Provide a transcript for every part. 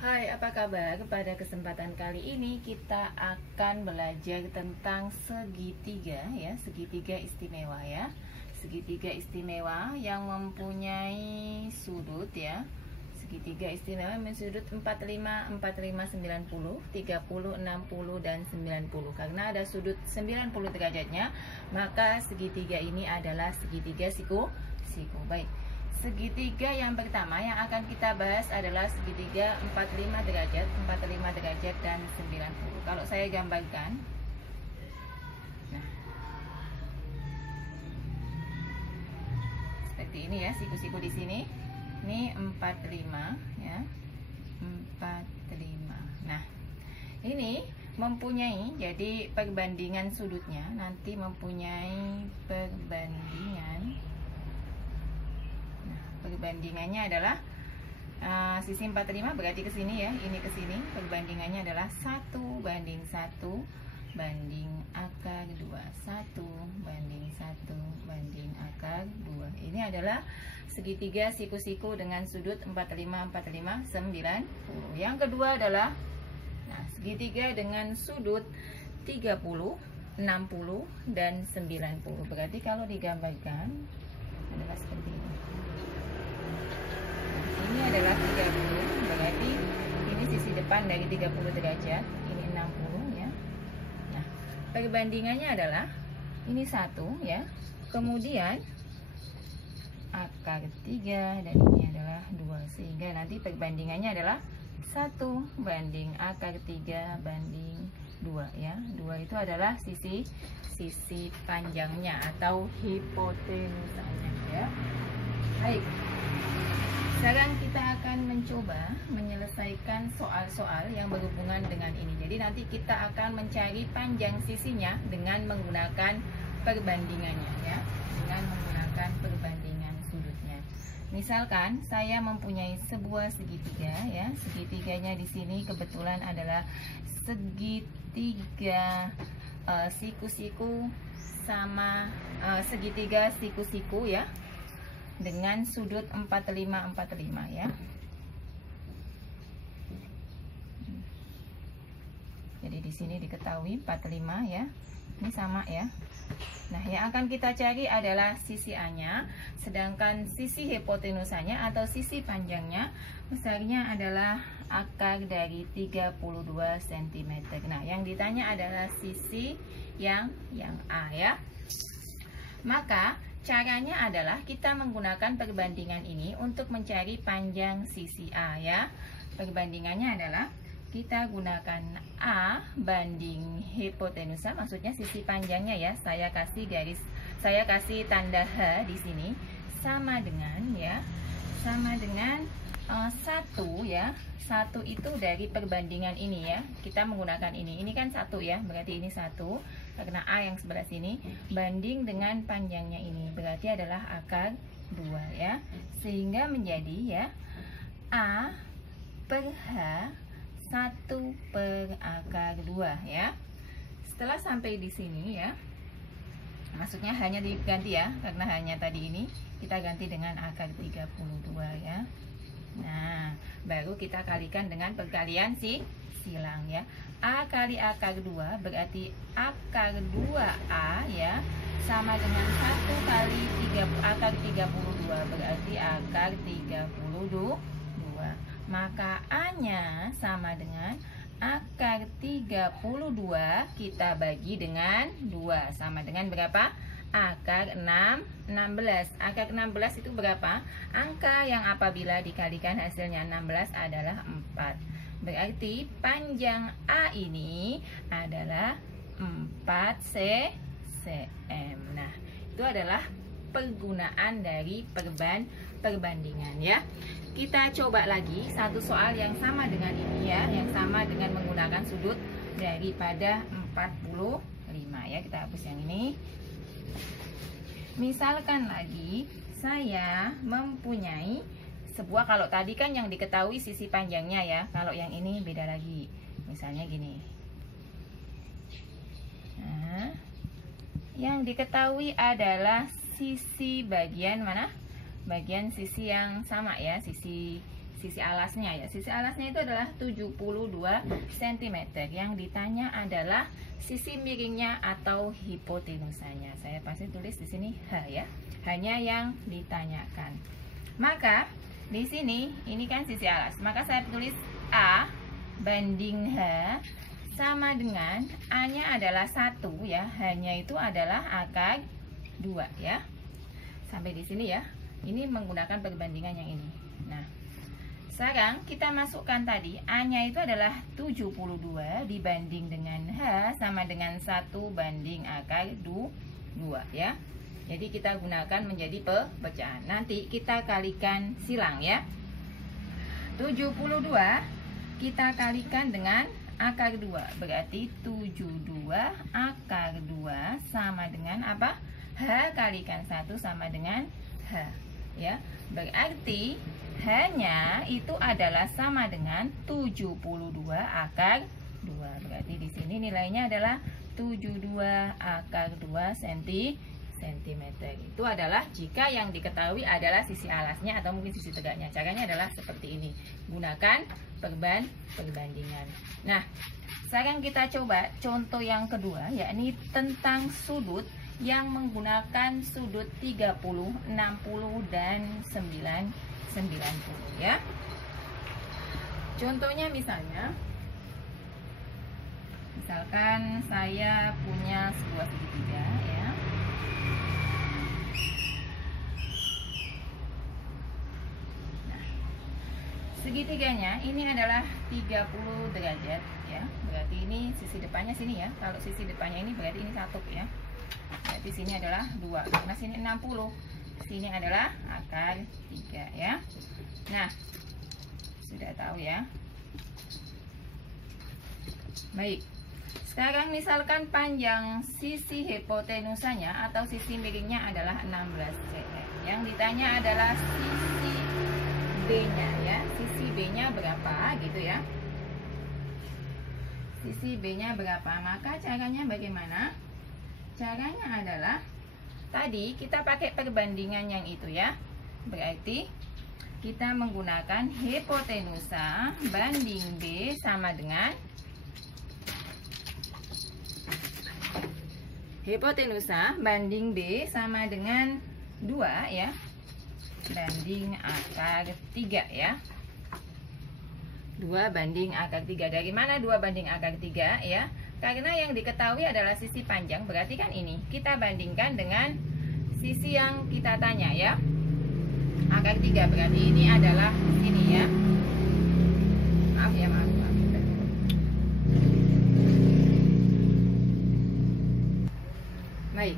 Hai, apa kabar? Pada kesempatan kali ini kita akan belajar tentang segitiga ya, segitiga istimewa ya. Segitiga istimewa yang mempunyai sudut ya. Segitiga istimewa mempunyai sudut 45, 45, 90, 30, 60 dan 90. Karena ada sudut 90 derajatnya, maka segitiga ini adalah segitiga siku. Baik. Segitiga yang pertama yang akan kita bahas adalah segitiga 45 derajat, 45 derajat dan 90. Kalau saya gambarkan, nah, seperti ini ya, siku-siku di sini. Ini 45 ya. 45. Nah, ini mempunyai, jadi perbandingan sudutnya nanti mempunyai perbandingannya adalah sisi 45 berarti ke sini ya, ini ke sini. Perbandingannya adalah 1 banding 1 banding akar 2. 1 banding 1 banding akar 2. Ini adalah segitiga siku-siku dengan sudut 45, 45, 90. Yang kedua adalah segitiga dengan sudut 30, 60 dan 90. Berarti kalau digambarkan adalah seperti ini. Ini adalah 30, berarti ini sisi depan dari 30 derajat, ini 60 ya. Nah, perbandingannya adalah ini 1 ya. Kemudian akar 3 dan ini adalah 2, sehingga nanti perbandingannya adalah 1 banding akar 3 banding 2 ya. 2 itu adalah sisi panjangnya atau hipotenusanya ya. Baik. Sekarang kita akan mencoba menyelesaikan soal-soal yang berhubungan dengan ini. Jadi nanti kita akan mencari panjang sisinya dengan menggunakan perbandingannya ya, dengan menggunakan perbandingan sudutnya. Misalkan saya mempunyai sebuah segitiga ya, segitiganya di sini kebetulan adalah segitiga siku-siku sama segitiga siku-siku ya, dengan sudut 45, 45 ya. Jadi di sini diketahui 45 ya. Ini sama ya. Nah, yang akan kita cari adalah sisi A-nya, sedangkan sisi hipotenusanya atau sisi panjangnya besarnya adalah akar dari 32 cm. Nah, yang ditanya adalah sisi yang A ya. Maka caranya adalah kita menggunakan perbandingan ini untuk mencari panjang sisi A ya. Perbandingannya adalah kita gunakan A banding hipotenusa, maksudnya sisi panjangnya ya. Saya kasih tanda H di sini sama dengan ya, sama dengan 1 ya. 1 itu dari perbandingan ini ya. Kita menggunakan ini. Ini kan 1 ya, berarti ini 1 karena A yang sebelah sini banding dengan panjangnya ini, berarti adalah akar 2 ya. Sehingga menjadi ya A per H 1 per akar 2 ya. Setelah sampai di sini ya, maksudnya hanya diganti ya, karena hanya tadi ini kita ganti dengan akar 32 ya. Nah, baru kita kalikan dengan perkalian silang ya. A kali akar 2 berarti akar 2A ya, sama dengan 1 kali akar 32 berarti akar 32. Maka A-nya sama dengan akar 32 kita bagi dengan 2, sama dengan berapa? Akar 16. Akar 16 itu berapa? Angka yang apabila dikalikan hasilnya 16 adalah 4. Berarti panjang A ini adalah 4 cm. Nah, itu adalah penggunaan dari perbandingan ya. Kita coba lagi satu soal yang sama dengan ini ya, yang sama dengan menggunakan sudut daripada 45 ya. Kita hapus yang ini. Misalkan lagi saya mempunyai sebuah, kalau tadi kan yang diketahui sisi panjangnya ya, kalau yang ini beda lagi. Misalnya gini. Nah, yang diketahui adalah sisi bagian mana? Bagian sisi yang sama ya, sisi sisi alasnya ya. Sisi alasnya itu adalah 72 cm. Yang ditanya adalah sisi miringnya atau hipotenusanya. Saya pasti tulis di sini H ya. Hanya yang ditanyakan. Maka di sini ini kan sisi alas. Maka saya tulis A banding H sama dengan A-nya adalah 1 ya. H-nya itu adalah akar 2 ya. Sampai di sini ya. Ini menggunakan perbandingan yang ini. Nah, sekarang kita masukkan tadi A-nya itu adalah 72 dibanding dengan H sama dengan 1 banding akar 2 ya. Jadi kita gunakan menjadi pecahan. Nanti kita kalikan silang ya. 72 kita kalikan dengan akar 2. Berarti 72 akar 2 sama dengan apa? H kalikan 1 sama dengan H ya. Berarti H-nya itu adalah sama dengan 72 akar 2. Berarti di sini nilainya adalah 72 akar 2 cm. Itu adalah jika yang diketahui adalah sisi alasnya atau mungkin sisi tegaknya. Caranya adalah seperti ini. Gunakan perbandingan. Nah, sekarang kita coba contoh yang kedua, yakni tentang sudut yang menggunakan sudut 30, 60, dan 90 ya. Contohnya misalkan saya punya sebuah segitiga ya. Nah, segitiganya ini adalah 30 derajat ya. Berarti ini sisi depannya sini ya. Kalau sisi depannya ini berarti ini 1 ya. Berarti sini adalah 2 karena sini 60. Sini adalah akar 3 ya. Nah, sudah tahu ya. Baik. Sekarang misalkan panjang sisi hipotenusanya atau sisi miringnya adalah 16 cm. Yang ditanya adalah sisi B-nya ya. Sisi B-nya berapa gitu ya. Sisi B-nya berapa? Maka caranya bagaimana? Caranya adalah tadi kita pakai perbandingan yang itu ya. Berarti kita menggunakan hipotenusa banding B sama dengan hipotenusa banding B sama dengan 2 ya. Banding akar 3 ya. 2 banding akar 3. Dari mana 2 banding akar 3 ya? Karena yang diketahui adalah sisi panjang, berarti kan ini kita bandingkan dengan sisi yang kita tanya ya. Akar 3 berarti ini adalah sini ya. Maaf ya, maaf. Baik,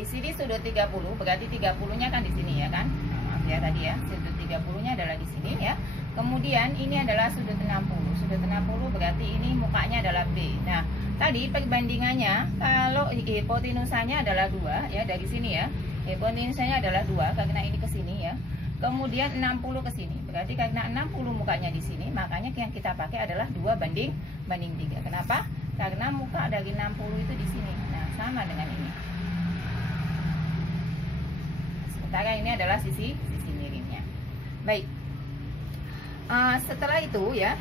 di sini sudut 30 berarti 30-nya kan di sini ya kan. Maaf ya tadi ya, sudut 30-nya adalah di sini ya. Kemudian ini adalah sudut 60. Sudut 60 berarti ini mukanya adalah B. Nah, tadi perbandingannya kalau hipotenusanya adalah 2 ya dari sini ya. Hipotenusanya adalah 2 karena ini ke sini ya. Kemudian 60 ke sini. Berarti karena 60 mukanya di sini, makanya yang kita pakai adalah 2 banding 3. Kenapa? Karena muka dari 60 itu di sini. Nah, sama dengan ini. Sementara ini adalah sisi miringnya. Baik. Setelah itu ya,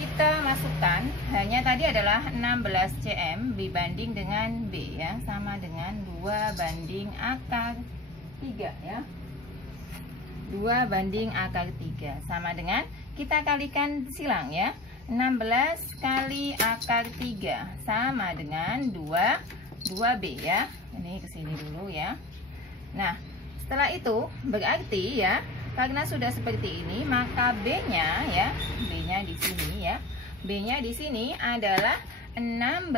kita masukkan hanya tadi adalah 16 cm dibanding dengan B ya, sama dengan 2 banding akar 3 ya. 2 banding akar 3 sama dengan kita kalikan silang ya. 16 kali akar 3 sama dengan 2B ya. Ini kesini dulu ya. Nah, setelah itu berarti ya, karena sudah seperti ini, maka B-nya ya, B-nya di sini ya. B-nya di sini adalah 16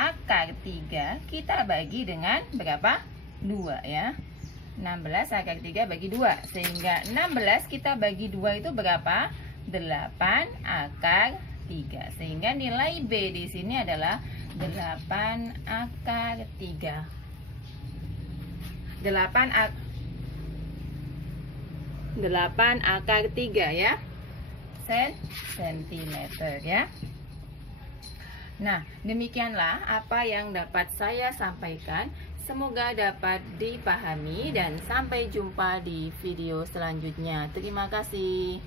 akar 3 kita bagi dengan berapa? 2 ya. 16 akar 3 bagi 2. Sehingga 16 kita bagi 2 itu berapa? 8 akar 3. Sehingga nilai B di sini adalah 8 akar 3. 8 akar 3 ya. Sentimeter ya. Nah, demikianlah apa yang dapat saya sampaikan. Semoga dapat dipahami dan sampai jumpa di video selanjutnya. Terima kasih.